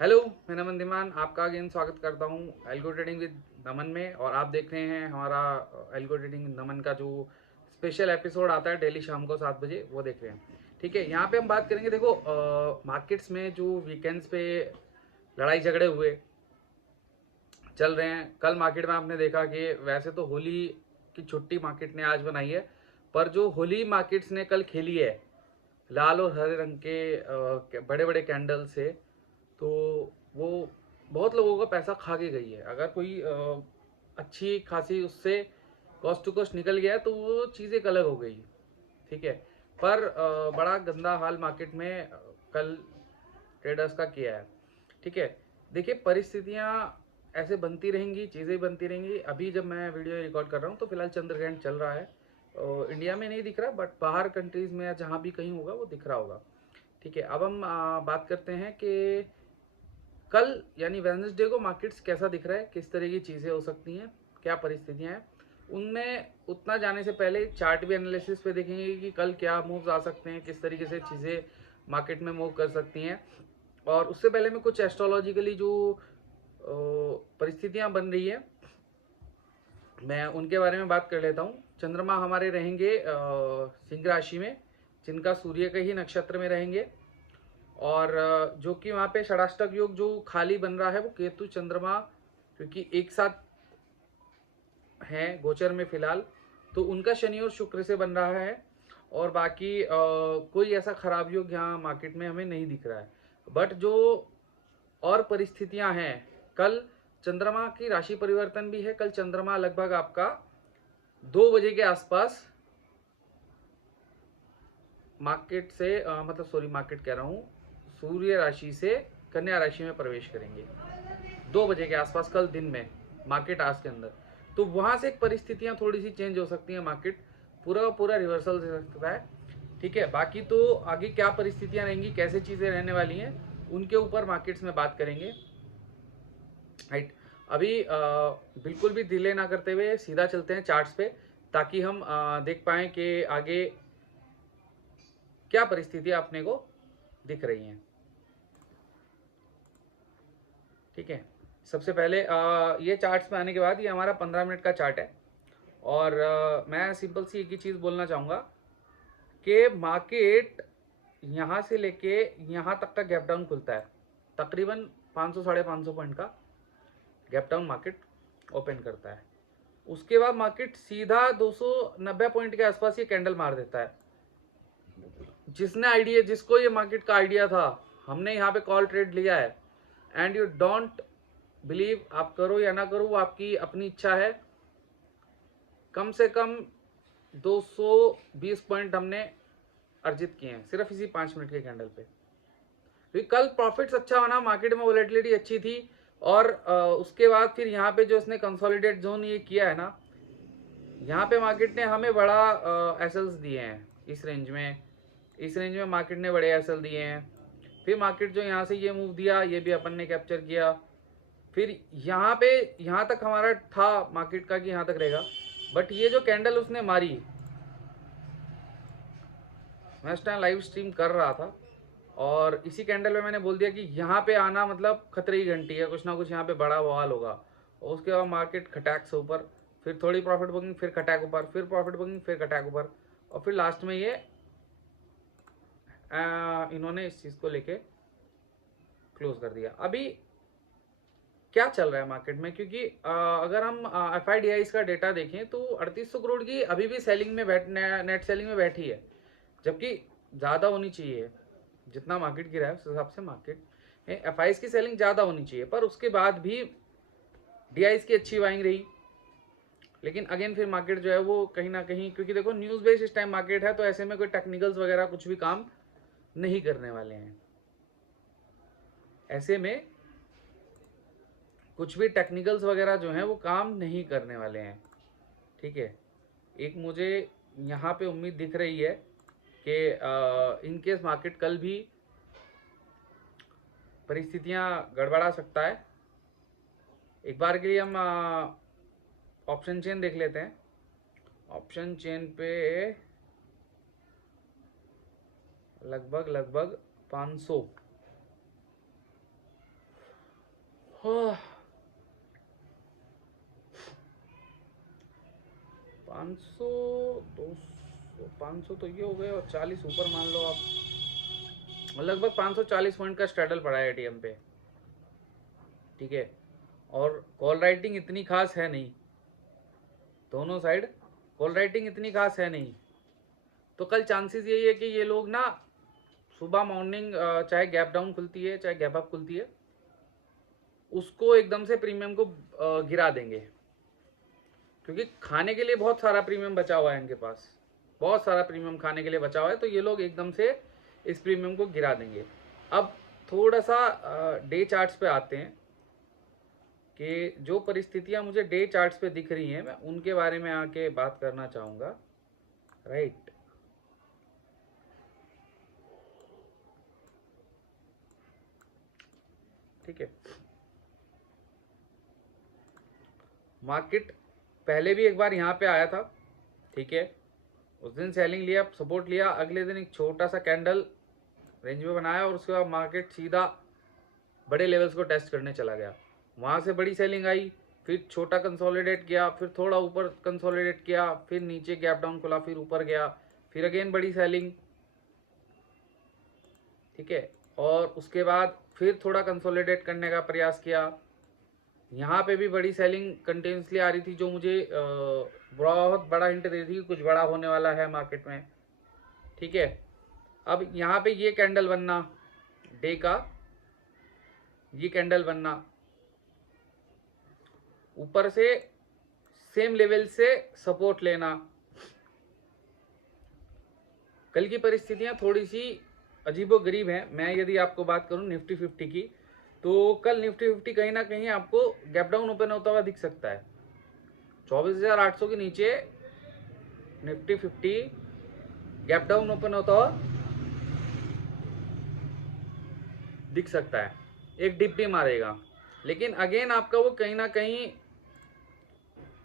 Hello, मैं नमन धीमान आपका again स्वागत करता हूँ एल्गो ट्रेडिंग विद नमन में। और आप देख रहे हैं हमारा एल्गो ट्रेडिंग विद नमन का जो स्पेशल एपिसोड आता है डेली शाम को 7 बजे, वो देख रहे हैं। ठीक है, यहाँ पे हम बात करेंगे। देखो, मार्केट्स में जो वीकेंड्स पे लड़ाई झगड़े हुए चल रहे हैं। कल मार्केट में आपने देखा कि वैसे तो होली की छुट्टी मार्केट ने आज बनाई है, पर जो होली मार्केट्स ने कल खेली है लाल और हरे रंग के बड़े बड़े कैंडल से, तो वो बहुत लोगों का पैसा खा के गई है। अगर कोई अच्छी खासी उससे कॉस्ट टू कॉस्ट निकल गया है तो वो चीज़ एक अलग हो गई। ठीक है, पर बड़ा गंदा हाल मार्केट में कल ट्रेडर्स का किया है। ठीक है, देखिए परिस्थितियाँ ऐसे बनती रहेंगी, चीज़ें बनती रहेंगी। अभी जब मैं वीडियो रिकॉर्ड कर रहा हूँ तो फिलहाल चंद्रग्रहण चल रहा है। इंडिया में नहीं दिख रहा, बट बाहर कंट्रीज़ में या जहाँ भी कहीं होगा वो दिख रहा होगा। ठीक है, अब हम बात करते हैं कि कल यानी वेडनेसडे को मार्केट्स कैसा दिख रहा है, किस तरह की चीज़ें हो सकती हैं, क्या परिस्थितियां हैं। उनमें उतना जाने से पहले चार्ट भी एनालिसिस पे देखेंगे कि कल क्या मूव्स आ सकते हैं, किस तरीके से चीज़ें मार्केट में मूव कर सकती हैं। और उससे पहले मैं कुछ एस्ट्रोलॉजिकली जो परिस्थितियां बन रही है मैं उनके बारे में बात कर लेता हूँ। चंद्रमा हमारे रहेंगे सिंह राशि में, जिनका सूर्य के ही नक्षत्र में रहेंगे। और जो कि वहाँ पे षडाष्टक योग जो खाली बन रहा है वो केतु चंद्रमा, क्योंकि एक साथ हैं गोचर में फिलहाल, तो उनका शनि और शुक्र से बन रहा है। और बाकी कोई ऐसा खराब योग यहाँ मार्केट में हमें नहीं दिख रहा है। बट जो और परिस्थितियां हैं, कल चंद्रमा की राशि परिवर्तन भी है। कल चंद्रमा लगभग आपका 2 बजे के आसपास मार्केट से मतलब सॉरी मार्केट कह रहा हूँ, सूर्य राशि से कन्या राशि में प्रवेश करेंगे 2 बजे के आसपास कल दिन में मार्केट आज के अंदर। तो वहां से परिस्थितियां थोड़ी सी चेंज हो सकती हैं, मार्केट पूरा का पूरा रिवर्सल दे सकता है। ठीक है, बाकी तो आगे क्या परिस्थितियां रहेंगी, कैसे चीजें रहने वाली हैं, उनके ऊपर मार्केट्स में बात करेंगे। राइट, अभी बिल्कुल भी डिले ना करते हुए सीधा चलते हैं चार्ट्स पे, ताकि हम देख पाएं कि आगे क्या परिस्थितियां अपने को दिख रही हैं। ठीक है, सबसे पहले ये चार्ट्स में आने के बाद ये हमारा 15 मिनट का चार्ट है। और मैं सिंपल सी एक ही चीज़ बोलना चाहूँगा कि मार्केट यहाँ से लेके यहाँ तक का गैप डाउन खुलता है, तकरीबन 500 साढ़े 500 पॉइंट का गैप डाउन मार्केट ओपन करता है। उसके बाद मार्केट सीधा 290 पॉइंट के आसपास ये कैंडल मार देता है। जिसने आइडिया, जिसको ये मार्केट का आइडिया था, हमने यहाँ पे कॉल ट्रेड लिया है। एंड यू डोंट बिलीव, आप करो या ना करो वो आपकी अपनी इच्छा है। कम से कम 220 पॉइंट हमने अर्जित किए हैं सिर्फ इसी 5 मिनट के कैंडल पे। क्योंकि कल प्रॉफिट्स अच्छा बना, मार्केट में वोलेटिलिटी अच्छी थी। और उसके बाद फिर यहाँ पे जो इसने कंसोलिडेट जोन ये किया है ना, यहाँ पे मार्केट ने हमें बड़ा एसएल्स दिए हैं इस रेंज में। इस रेंज में मार्केट ने बड़े एसएल दिए हैं। फिर मार्केट जो यहाँ से ये मूव दिया, ये भी अपन ने कैप्चर किया। फिर यहाँ पे यहाँ तक हमारा था मार्केट का कि यहाँ तक रहेगा, बट ये जो कैंडल उसने मारी, मैं उस टाइम लाइव स्ट्रीम कर रहा था और इसी कैंडल में मैंने बोल दिया कि यहाँ पे आना मतलब खतरे की घंटी है, कुछ ना कुछ यहाँ पे बड़ा बवाल होगा। और उसके बाद मार्केट खटैक से ऊपर, फिर थोड़ी प्रॉफिट बुकिंग, फिर खटैक ऊपर, फिर प्रॉफिट बुकिंग, फिर खटैक ऊपर। और फिर लास्ट में ये इन्होंने इस चीज़ को लेके क्लोज कर दिया। अभी क्या चल रहा है मार्केट में, क्योंकि अगर हम FIDIs का डेटा देखें तो 3800 करोड़ की अभी भी सेलिंग में नेट सेलिंग में बैठी है, जबकि ज़्यादा होनी चाहिए। जितना मार्केट गिरा है उस हिसाब से मार्केट FIs की सेलिंग ज़्यादा होनी चाहिए, पर उसके बाद भी DIs की अच्छी बाइंग रही। लेकिन अगेन फिर मार्केट जो है वो कहीं ना कहीं, क्योंकि देखो न्यूज़ बेस्ड इस टाइम मार्केट है, तो ऐसे में कोई टेक्निकल्स वगैरह कुछ भी काम नहीं करने वाले हैं। ऐसे में कुछ भी टेक्निकल्स वगैरह जो हैं वो काम नहीं करने वाले हैं। ठीक है, एक मुझे यहाँ पे उम्मीद दिख रही है कि इन केस मार्केट कल भी परिस्थितियाँ गड़बड़ा सकता है। एक बार के लिए हम ऑप्शन चेन देख लेते हैं। ऑप्शन चेन पे लगभग 500 हाँ, 500 200 500 तो ये हो गए और 40 ऊपर मान लो आप, लगभग 540 पॉइंट का स्ट्रेडल पड़ा है एटीएम पे। ठीक है, और कॉल राइटिंग इतनी खास है नहीं, दोनों साइड कॉल राइटिंग इतनी खास है नहीं। तो कल चांसेस यही है कि ये लोग ना सुबह मॉर्निंग चाहे गैप डाउन खुलती है चाहे गैप अप खुलती है, उसको एकदम से प्रीमियम को गिरा देंगे, क्योंकि खाने के लिए बहुत सारा प्रीमियम बचा हुआ है इनके पास, बहुत सारा प्रीमियम खाने के लिए बचा हुआ है। तो ये लोग एकदम से इस प्रीमियम को गिरा देंगे। अब थोड़ा सा डे चार्ट्स पे आते हैं कि जो परिस्थितियां मुझे डे चार्ट्स पे दिख रही हैं, मैं उनके बारे में आके बात करना चाहूँगा। राइट, ठीक है। मार्केट पहले भी एक बार यहाँ पे आया था, ठीक है, उस दिन सेलिंग लिया, सपोर्ट लिया, अगले दिन एक छोटा सा कैंडल रेंज में बनाया और उसके बाद मार्केट सीधा बड़े लेवल्स को टेस्ट करने चला गया। वहाँ से बड़ी सेलिंग आई, फिर छोटा कंसोलिडेट किया, फिर थोड़ा ऊपर कंसोलिडेट किया, फिर नीचे गैप डाउन खुला, फिर ऊपर गया, फिर अगेन बड़ी सेलिंग। ठीक है, और उसके बाद फिर थोड़ा कंसोलिडेट करने का प्रयास किया। यहाँ पे भी बड़ी सेलिंग कंटिन्यूसली आ रही थी, जो मुझे बहुत बड़ा हिंट दे रही थी कि कुछ बड़ा होने वाला है मार्केट में। ठीक है, अब यहाँ पे ये कैंडल बनना, डे का ये कैंडल बनना, ऊपर से सेम लेवल से सपोर्ट लेना। कल की परिस्थितियां थोड़ी सी अजीबोगरीब हैं। मैं यदि आपको बात करूं निफ्टी 50 की, तो कल निफ्टी 50 कहीं ना कहीं आपको गैप डाउन ओपन होता हुआ दिख सकता है। 24,800 के नीचे निफ्टी 50 गैप डाउन ओपन होता हुआ दिख सकता है, एक डिप भी मारेगा, लेकिन अगेन आपका वो कहीं ना कहीं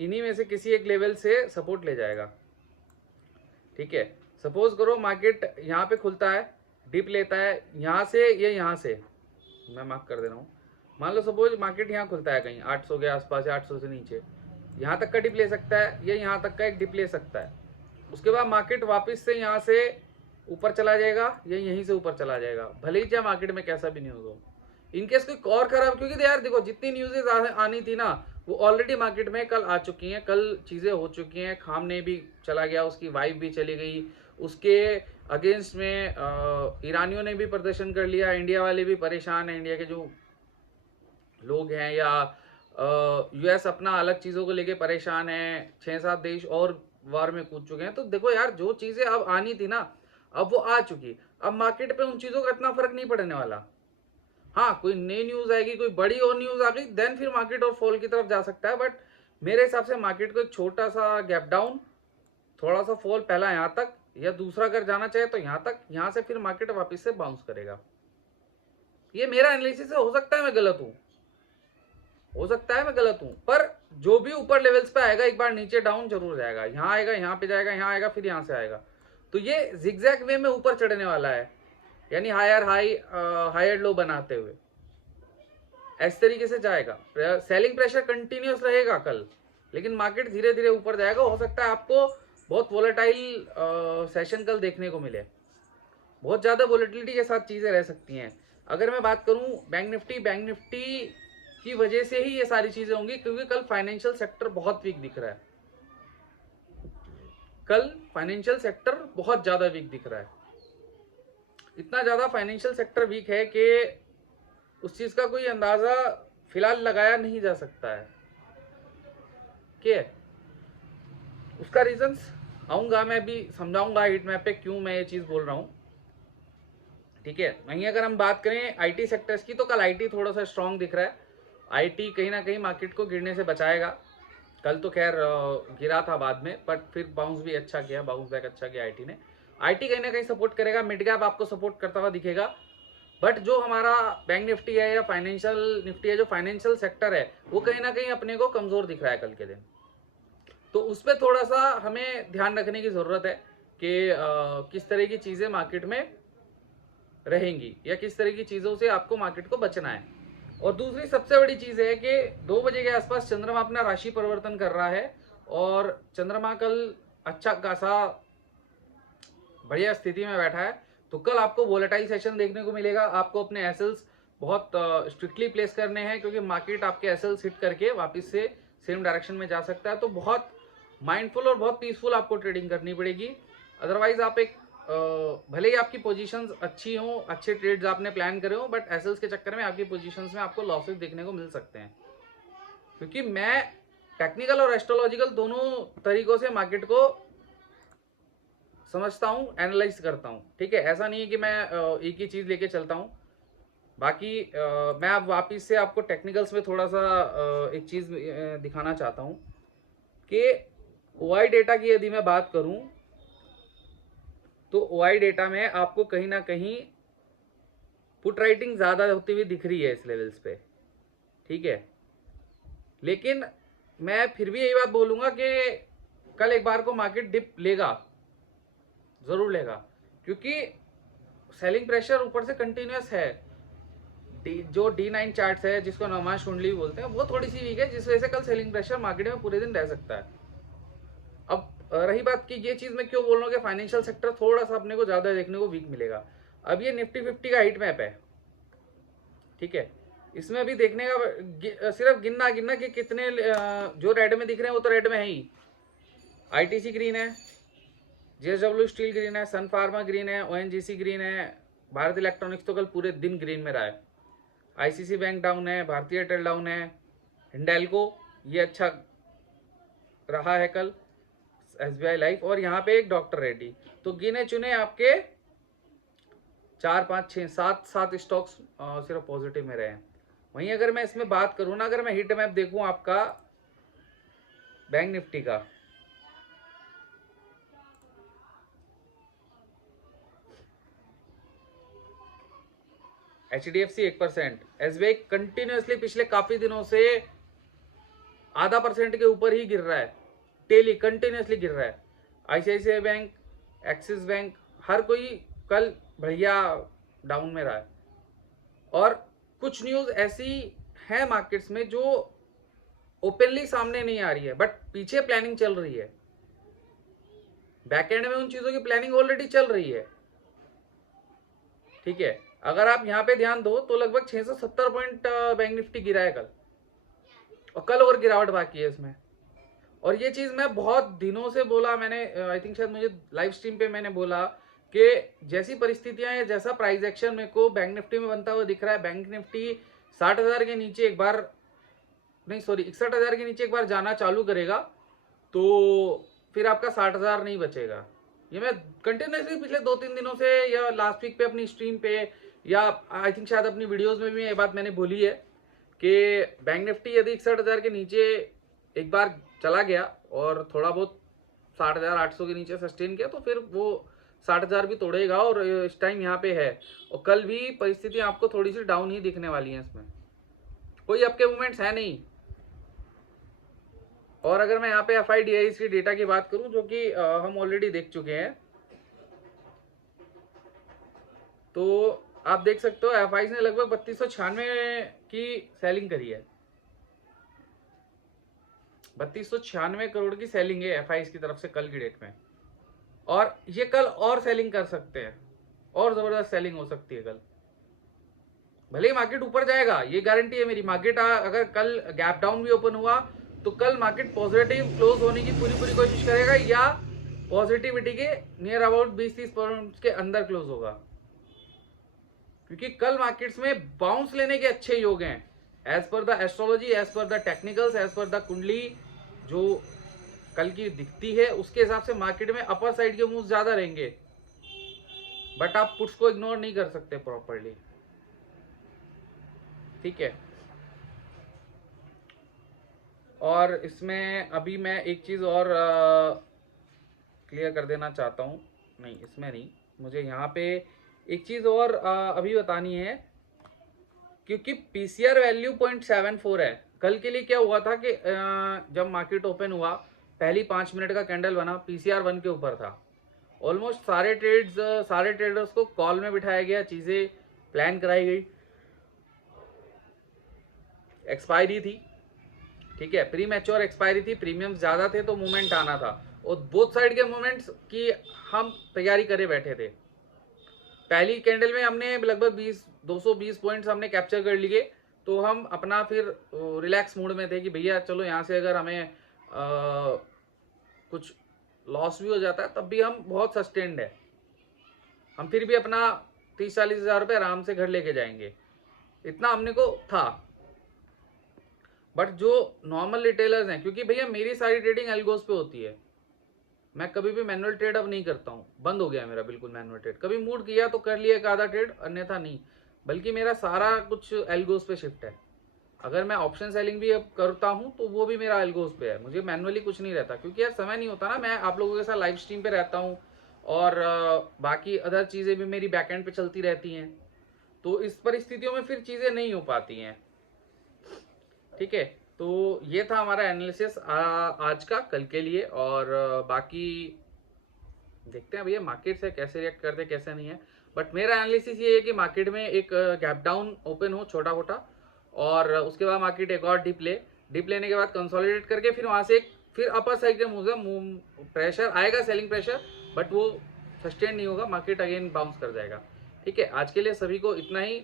इन्हीं में से किसी एक लेवल से सपोर्ट ले जाएगा। ठीक है, सपोज करो मार्केट यहाँ पे खुलता है, डिप लेता है यहाँ से, ये यहाँ से, मैं मार्क कर दे रहा हूँ, मान लो सपोज मार्केट यहाँ खुलता है कहीं 800 के आसपास या 800 से नीचे, यहाँ तक का डिप ले सकता है, ये यहाँ तक का एक डिप ले सकता है। उसके बाद मार्केट वापस से यहाँ से ऊपर चला जाएगा या यहीं से ऊपर चला जाएगा, भले ही चाहे मार्केट में कैसा भी न्यूज़ हो। इनकेस कोई और खराब, क्योंकि यार देखो जितनी न्यूज़ेज आनी थी ना वो ऑलरेडी मार्केट में कल आ चुकी हैं, कल चीज़ें हो चुकी हैं। खामने भी चला गया, उसकी वाइफ भी चली गई, उसके अगेंस्ट में ईरानियों ने भी प्रदर्शन कर लिया, इंडिया वाले भी परेशान हैं, इंडिया के जो लोग हैं, या यूएस अपना अलग चीज़ों को लेके परेशान है, 6-7 देश और वार में कूद चुके हैं। तो देखो यार जो चीज़ें अब आनी थी ना अब वो आ चुकी। अब मार्केट पे उन चीज़ों का इतना फर्क नहीं पड़ने वाला। हाँ, कोई नई न्यूज़ आएगी, कोई बड़ी और न्यूज़ आ गई, देन फिर मार्केट और फॉल की तरफ जा सकता है। बट मेरे हिसाब से मार्केट को एक छोटा सा गैप डाउन, थोड़ा सा फॉल पहला यहाँ तक, या दूसरा अगर जाना चाहे तो यहाँ तक, यहाँ से फिर मार्केट वापस से बाउंस करेगा। ये मेरा एनालिसिस है, हो सकता है मैं गलत हूँ, हो सकता है मैं गलत हूँ, पर जो भी ऊपर लेवल्स पे आएगा एक बार नीचे डाउन जरूर जाएगा, यहाँ आएगा, यहाँ पे जाएगा, यहाँ आएगा, फिर यहाँ से आएगा। तो ये जिगजैग वे में ऊपर चढ़ने वाला है, यानी हायर हाई हायर लो बनाते हुए इस तरीके से जाएगा। सेलिंग प्रेशर कंटिन्यूस रहेगा कल, लेकिन मार्केट धीरे धीरे ऊपर जाएगा। हो सकता है आपको बहुत वोलेटाइल सेशन कल देखने को मिले, बहुत ज़्यादा वोलेटिलिटी के साथ चीज़ें रह सकती हैं। अगर मैं बात करूं बैंक निफ्टी की वजह से ही ये सारी चीज़ें होंगी, क्योंकि कल फाइनेंशियल सेक्टर बहुत वीक दिख रहा है, कल फाइनेंशियल सेक्टर बहुत ज़्यादा वीक दिख रहा है। इतना ज़्यादा फाइनेंशियल सेक्टर वीक है कि उस चीज़ का कोई अंदाज़ा फिलहाल लगाया नहीं जा सकता है। क्या उसका रीजंस आऊँगा, मैं भी समझाऊंगा हीट मैप पे क्यों मैं ये चीज़ बोल रहा हूँ। ठीक है, वहीं अगर हम बात करें आईटी सेक्टर्स की, तो कल आईटी थोड़ा सा स्ट्रांग दिख रहा है। आईटी कहीं ना कहीं मार्केट को गिरने से बचाएगा। कल तो खैर गिरा था बाद में, बट फिर बाउंस भी अच्छा किया, बाउंस बैक अच्छा किया आईटी ने। आईटी कहीं ना कहीं सपोर्ट करेगा, मिड कैप आपको सपोर्ट करता हुआ दिखेगा। बट जो हमारा बैंक निफ्टी है या फाइनेंशियल निफ्टी है, जो फाइनेंशियल सेक्टर है, वो कहीं ना कहीं अपने को कमज़ोर दिख रहा है कल के दिन। तो उस पर थोड़ा सा हमें ध्यान रखने की ज़रूरत है कि किस तरह की चीज़ें मार्केट में रहेंगी या किस तरह की चीज़ों से आपको मार्केट को बचना है। और दूसरी सबसे बड़ी चीज है कि 2 बजे के आसपास चंद्रमा अपना राशि परिवर्तन कर रहा है और चंद्रमा कल अच्छा खासा बढ़िया स्थिति में बैठा है। तो कल आपको वोलेटाइल सेशन देखने को मिलेगा। आपको अपने एसएल्स बहुत स्ट्रिक्टली प्लेस करने हैं, क्योंकि मार्केट आपके एसएल्स हिट करके वापस से सेम डायरेक्शन में जा सकता है। तो बहुत माइंडफुल और बहुत पीसफुल आपको ट्रेडिंग करनी पड़ेगी। अदरवाइज आप एक भले ही आपकी पोजीशंस अच्छी हों, अच्छे ट्रेड्स आपने प्लान करे हो, बट एसएल्स के चक्कर में आपकी पोजीशंस में आपको लॉसेस देखने को मिल सकते हैं। क्योंकि मैं टेक्निकल और एस्ट्रोलॉजिकल दोनों तरीकों से मार्केट को समझता हूँ, एनालाइज करता हूँ। ठीक है, ऐसा नहीं है कि मैं एक ही चीज़ लेके चलता हूँ। बाकी मैं अब वापिस से आपको टेक्निकल्स में थोड़ा सा एक चीज़ दिखाना चाहता हूँ कि ओआई डेटा की यदि मैं बात करूँ तो ओआई डेटा में आपको कहीं ना कहीं पुट राइटिंग ज़्यादा होती हुई दिख रही है इस लेवल्स पे। ठीक है, लेकिन मैं फिर भी यही बात बोलूँगा कि कल एक बार को मार्केट डिप लेगा, ज़रूर लेगा, क्योंकि सेलिंग प्रेशर ऊपर से कंटिन्यूस है। जो D9 चार्ट्स है, जिसको नमाज कुंडली भी बोलते हैं, वो थोड़ी सी वीक है, जिस वजह से कल सेलिंग प्रेशर मार्केट में पूरे दिन रह सकता है। अब रही बात कि ये चीज़ मैं क्यों बोल रहा हूँ कि फाइनेंशियल सेक्टर थोड़ा सा अपने को ज़्यादा देखने को वीक मिलेगा। अब ये निफ्टी 50 का हीट मैप है। ठीक है, इसमें अभी देखने का सिर्फ गिनना गिनना कि कितने जो रेड में दिख रहे हैं वो तो रेड में है ही। आईटीसी ग्रीन है, जेएसडब्ल्यू स्टील ग्रीन है, सन फार्मा ग्रीन है, ओएनजीसी ग्रीन है, भारत इलेक्ट्रॉनिक्स तो कल पूरे दिन ग्रीन में रहा है। आईसीसी बैंक डाउन है, भारतीय एयरटेल डाउन है, हिंडेल्को ये अच्छा रहा है कल, एसबीआई लाइफ, और यहाँ पे एक डॉक्टर रेड्डी। तो गिने चुने आपके 4 5 6 7 स्टॉक्स सिर्फ पॉजिटिव में रहे हैं। वहीं अगर मैं इसमें बात करूँ ना, अगर मैं हीट मैप देखूँ आपका बैंक निफ्टी का, HDFC 1%, एसबीआई कंटिन्यूसली पिछले काफी दिनों से ½ % के ऊपर ही गिर रहा है, डेली कंटिन्यूसली गिर रहा है। आईसीआईसीआई बैंक, एक्सिस बैंक, हर कोई कल बढ़िया डाउन में रहा है। और कुछ न्यूज ऐसी है मार्केट्स में जो ओपनली सामने नहीं आ रही है, बट पीछे प्लानिंग चल रही है, बैकएंड में उन चीजों की प्लानिंग ऑलरेडी चल रही है। ठीक है, अगर आप यहाँ पे ध्यान दो तो लगभग 670 पॉइंट बैंक निफ्टी गिरा है कल, और कल और गिरावट बाकी है इसमें। और ये चीज मैं बहुत दिनों से बोला, मैंने आई थिंक शायद मुझे लाइव स्ट्रीम पे मैंने बोला कि जैसी परिस्थितियां या जैसा प्राइस एक्शन मेरे को बैंक निफ्टी में बनता हुआ दिख रहा है, बैंक निफ्टी 60,000 के नीचे एक बार नहीं, सॉरी 61,000 के नीचे एक बार जाना चालू करेगा तो फिर आपका 60,000 नहीं बचेगा। ये मैं कंटिन्यूसली पिछले 2-3 दिनों से या लास्ट वीक पे अपनी स्ट्रीम पे या आई थिंक शायद अपनी वीडियोस में भी ये बात मैंने बोली है कि बैंक निफ्टी यदि 61,000 के नीचे एक बार चला गया और थोड़ा बहुत 60,800 के नीचे सस्टेन किया तो फिर वो 60,000 भी तोड़ेगा, और इस टाइम यहाँ पे है। और कल भी परिस्थिति आपको थोड़ी सी डाउन ही दिखने वाली है, इसमें कोई आपके मूवमेंट्स है नहीं। और अगर मैं यहाँ पे FIDIs की डेटा की बात करूं, जो कि हम ऑलरेडी देख चुके हैं, तो आप देख सकते हो FIs ने लगभग 3296 की सेलिंग करी है। 3296 करोड़ की सेलिंग है FIs की तरफ से कल की डेट में, और ये कल और सेलिंग कर सकते हैं, और जबरदस्त सेलिंग हो सकती है कल। भले ही मार्केट ऊपर जाएगा, ये गारंटी है मेरी। मार्केट अगर कल गैप डाउन भी ओपन हुआ तो कल मार्केट पॉजिटिव क्लोज होने की पूरी कोशिश करेगा, या पॉजिटिविटी के नियर अबाउट 20-30 पॉइंट्स के अंदर क्लोज होगा, क्योंकि कल मार्केट्स में बाउंस लेने के अच्छे योग हैं as per the astrology, as per the technicals, as per the kundli जो कल की दिखती है, उसके हिसाब से मार्केट में अपर साइड के मूव ज्यादा रहेंगे। बट आप पुट्स को इग्नोर नहीं कर सकते प्रॉपरली। ठीक है, और इसमें अभी मैं एक चीज़ और क्लियर कर देना चाहता हूँ, नहीं इसमें नहीं, मुझे यहाँ पे एक चीज़ और अभी बतानी है, क्योंकि PCR वैल्यू 0.74 है। कल के लिए क्या हुआ था कि जब मार्केट ओपन हुआ पहली 5 मिनट का कैंडल बना, PCR 1 के ऊपर था। ऑलमोस्ट सारे ट्रेडर्स को कॉल में बिठाया गया, चीज़ें प्लान कराई गई, एक्सपायरी थी, ठीक है, प्री मैच्योर एक्सपायरी थी, प्रीमियम ज़्यादा थे तो मूवमेंट आना था, और बोथ साइड के मूवमेंट्स की हम तैयारी करे बैठे थे। पहली कैंडल में हमने लगभग 220 पॉइंट्स हमने कैप्चर कर लिए, तो हम अपना फिर रिलैक्स मूड में थे कि भैया चलो यहाँ से अगर हमें कुछ लॉस भी हो जाता है तब भी हम बहुत सस्टेन्ड है, हम फिर भी अपना 30-40 हज़ार रुपये आराम से घर लेके जाएंगे, इतना हमने को था। बट जो नॉर्मल रिटेलर्स हैं, क्योंकि भैया मेरी सारी ट्रेडिंग एल्गोस पे होती है, मैं कभी भी मैनुअल ट्रेड अब नहीं करता हूँ, बंद हो गया मेरा बिल्कुल मैनुअल ट्रेड। कभी मूड किया तो कर लिया एक आधा ट्रेड, अन्यथा नहीं, बल्कि मेरा सारा कुछ एल्गोस पे शिफ्ट है। अगर मैं ऑप्शन सेलिंग भी अब करता हूँ तो वो भी मेरा एल्गोस पे है, मुझे मैनुअली कुछ नहीं रहता, क्योंकि यार समय नहीं होता ना, मैं आप लोगों के साथ लाइव स्ट्रीम पे रहता हूँ और बाकी अदर चीज़ें भी मेरी बैकएंड पे चलती रहती हैं, तो इस परिस्थितियों में फिर चीज़ें नहीं हो पाती हैं, ठीक है। तो ये था हमारा एनालिसिस आज का कल के लिए, और बाकी देखते हैं भैया मार्केट से कैसे रिएक्ट करते कैसे नहीं है। बट मेरा एनालिसिस ये है कि मार्केट में एक गैप डाउन ओपन हो छोटा मोटा, और उसके बाद मार्केट एक और डिप लेने के बाद कंसोलिडेट करके फिर वहाँ से फिर अपर साइड के मूव प्रेशर आएगा, सेलिंग प्रेशर, बट वो सस्टेन नहीं होगा, मार्केट अगेन बाउंस कर जाएगा, ठीक है। आज के लिए सभी को इतना ही।